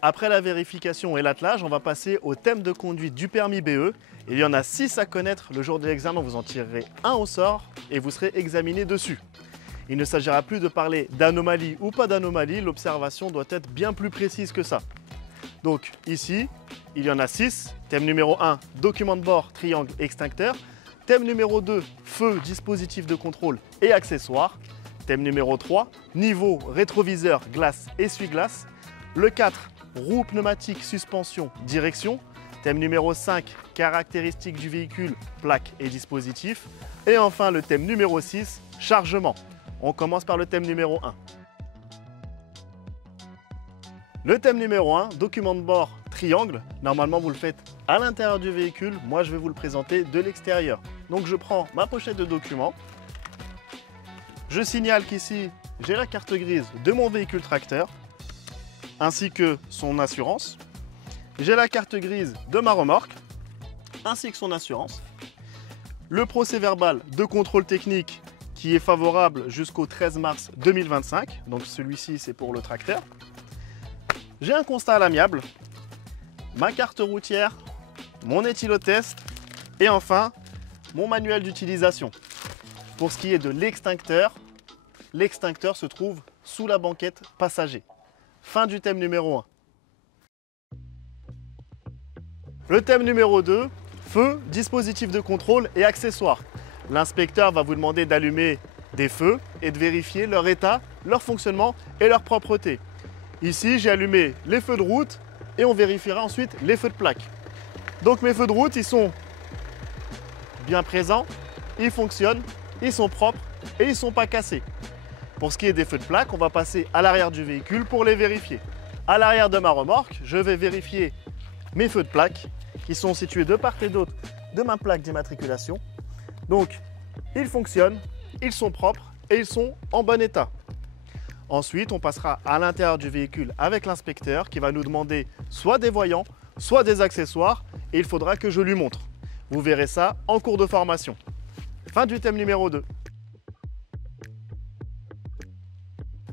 Après la vérification et l'attelage, on va passer au thème de conduite du permis BE. Il y en a 6 à connaître. Le jour de l'examen, vous en tirerez un au sort et vous serez examiné dessus. Il ne s'agira plus de parler d'anomalie ou pas d'anomalie, l'observation doit être bien plus précise que ça. Donc ici, il y en a 6. Thème numéro 1, document de bord, triangle, extincteur. Thème numéro 2, feu, dispositif de contrôle et accessoires. Thème numéro 3, niveau, rétroviseur, glace, essuie-glace. Le 4, roue, pneumatique, suspension, direction. Thème numéro 5, caractéristiques du véhicule, plaque et dispositif. Et enfin le thème numéro 6, chargement. On commence par le thème numéro 1. Le thème numéro 1, document de bord, triangle. Normalement, vous le faites à l'intérieur du véhicule. Moi, je vais vous le présenter de l'extérieur. Donc, je prends ma pochette de documents. Je signale qu'ici, j'ai la carte grise de mon véhicule tracteur, ainsi que son assurance. J'ai la carte grise de ma remorque, ainsi que son assurance. Le procès-verbal de contrôle technique qui est favorable jusqu'au 13 mars 2025. Donc celui-ci, c'est pour le tracteur. J'ai un constat à l'amiable, ma carte routière, mon éthylotest et enfin mon manuel d'utilisation. Pour ce qui est de l'extincteur se trouve sous la banquette passager. Fin du thème numéro 1. Le thème numéro 2, feu, dispositif de contrôle et accessoires. L'inspecteur va vous demander d'allumer des feux et de vérifier leur état, leur fonctionnement et leur propreté. Ici, j'ai allumé les feux de route et on vérifiera ensuite les feux de plaque. Donc mes feux de route, ils sont bien présents, ils fonctionnent, ils sont propres et ils ne sont pas cassés. Pour ce qui est des feux de plaque, on va passer à l'arrière du véhicule pour les vérifier. À l'arrière de ma remorque, je vais vérifier mes feux de plaque qui sont situés de part et d'autre de ma plaque d'immatriculation. Donc, ils fonctionnent, ils sont propres et ils sont en bon état. Ensuite, on passera à l'intérieur du véhicule avec l'inspecteur qui va nous demander soit des voyants, soit des accessoires et il faudra que je lui montre. Vous verrez ça en cours de formation. Fin du thème numéro 2.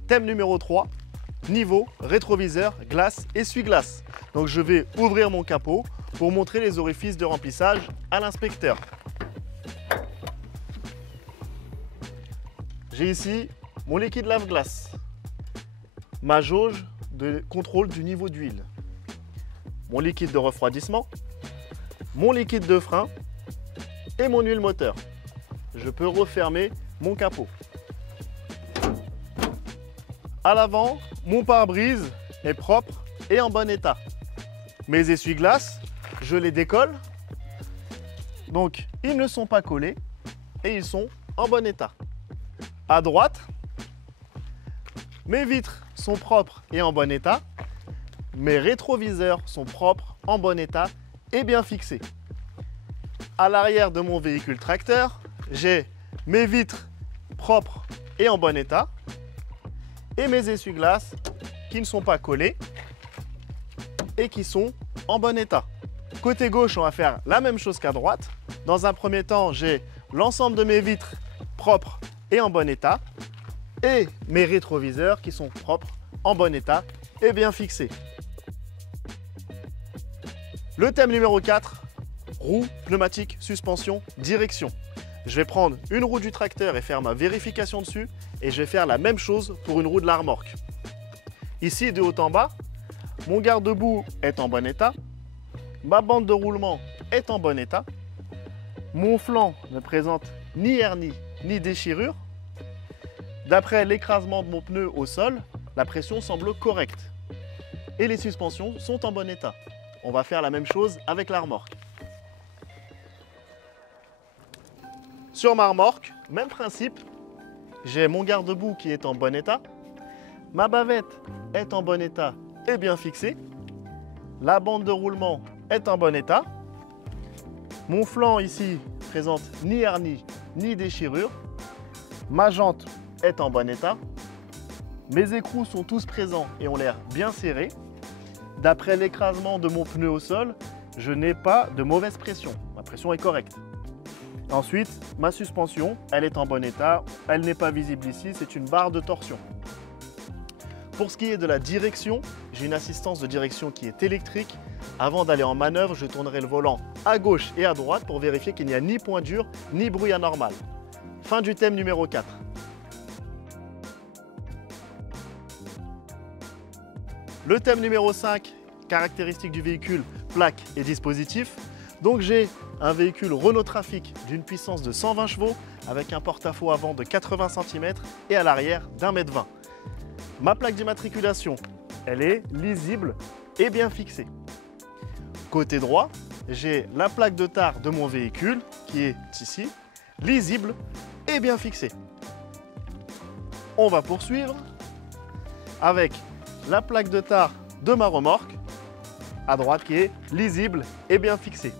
Thème numéro 3, niveau, rétroviseur, glace, essuie-glace. Donc je vais ouvrir mon capot pour montrer les orifices de remplissage à l'inspecteur. J'ai ici mon liquide lave-glace, ma jauge de contrôle du niveau d'huile, mon liquide de refroidissement, mon liquide de frein et mon huile moteur. Je peux refermer mon capot. À l'avant, mon pare-brise est propre et en bon état. Mes essuie-glaces, je les décolle. Donc, ils ne sont pas collés et ils sont en bon état. À droite, mes vitres sont propres et en bon état. Mes rétroviseurs sont propres, en bon état et bien fixés. À l'arrière de mon véhicule tracteur, j'ai mes vitres propres et en bon état et mes essuie-glaces qui ne sont pas collés et qui sont en bon état. Côté gauche, on va faire la même chose qu'à droite. Dans un premier temps, j'ai l'ensemble de mes vitres propres et en bon état et mes rétroviseurs qui sont propres, en bon état et bien fixés. Le thème numéro 4, roue, pneumatique, suspension, direction. Je vais prendre une roue du tracteur et faire ma vérification dessus et je vais faire la même chose pour une roue de la remorque. Ici, de haut en bas, mon garde-boue est en bon état, ma bande de roulement est en bon état, mon flanc ne présente ni hernie ni déchirure. D'après l'écrasement de mon pneu au sol, la pression semble correcte et les suspensions sont en bon état. On va faire la même chose avec la remorque. Sur ma remorque, même principe, j'ai mon garde-boue qui est en bon état, ma bavette est en bon état et bien fixée, la bande de roulement est en bon état, mon flanc ici présente ni hernie ni déchirure, ma jante est en bon état, mes écrous sont tous présents et ont l'air bien serrés. D'après l'écrasement de mon pneu au sol, je n'ai pas de mauvaise pression, ma pression est correcte. Ensuite, ma suspension, elle est en bon état, elle n'est pas visible ici, c'est une barre de torsion. Pour ce qui est de la direction, j'ai une assistance de direction qui est électrique. Avant d'aller en manœuvre, je tournerai le volant à gauche et à droite pour vérifier qu'il n'y a ni point dur ni bruit anormal. Fin du thème numéro 4. Le thème numéro 5, caractéristiques du véhicule, plaques et dispositifs. Donc j'ai un véhicule Renault Trafic d'une puissance de 120 chevaux avec un porte-à-faux avant de 80 cm et à l'arrière d'1,20 m. Ma plaque d'immatriculation, elle est lisible et bien fixée. Côté droit, j'ai la plaque de tare de mon véhicule qui est ici, lisible et bien fixée. On va poursuivre avec la plaque de tare de ma remorque à droite qui est lisible et bien fixée.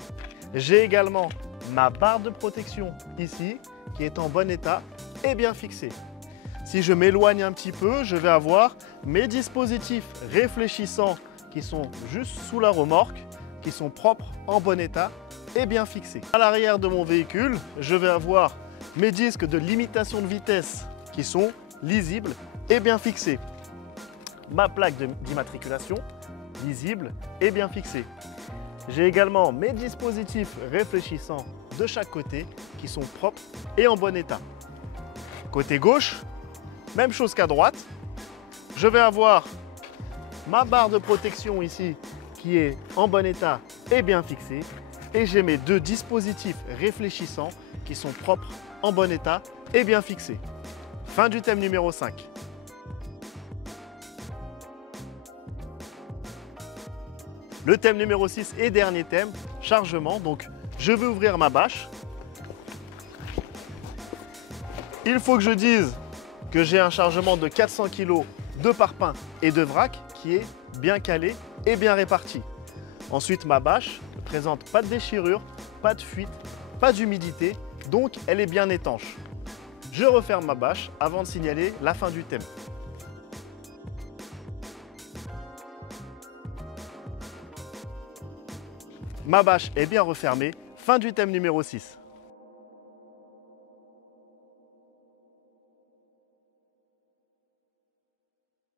J'ai également ma barre de protection ici qui est en bon état et bien fixée. Si je m'éloigne un petit peu, je vais avoir mes dispositifs réfléchissants qui sont juste sous la remorque, qui sont propres, en bon état et bien fixés. À l'arrière de mon véhicule, je vais avoir mes disques de limitation de vitesse qui sont lisibles et bien fixés. Ma plaque d'immatriculation, lisible et bien fixée. J'ai également mes dispositifs réfléchissants de chaque côté qui sont propres et en bon état. Côté gauche, même chose qu'à droite, je vais avoir ma barre de protection ici qui est en bon état et bien fixée. Et j'ai mes deux dispositifs réfléchissants qui sont propres, en bon état et bien fixés. Fin du thème numéro 5. Le thème numéro 6 et dernier thème, chargement. Donc je vais ouvrir ma bâche. Il faut que je dise que j'ai un chargement de 400 kg de parpaing et de vrac qui est bien calé et bien réparti. Ensuite, ma bâche ne présente pas de déchirure, pas de fuite, pas d'humidité, donc elle est bien étanche. Je referme ma bâche avant de signaler la fin du thème. Ma bâche est bien refermée, fin du thème numéro 6.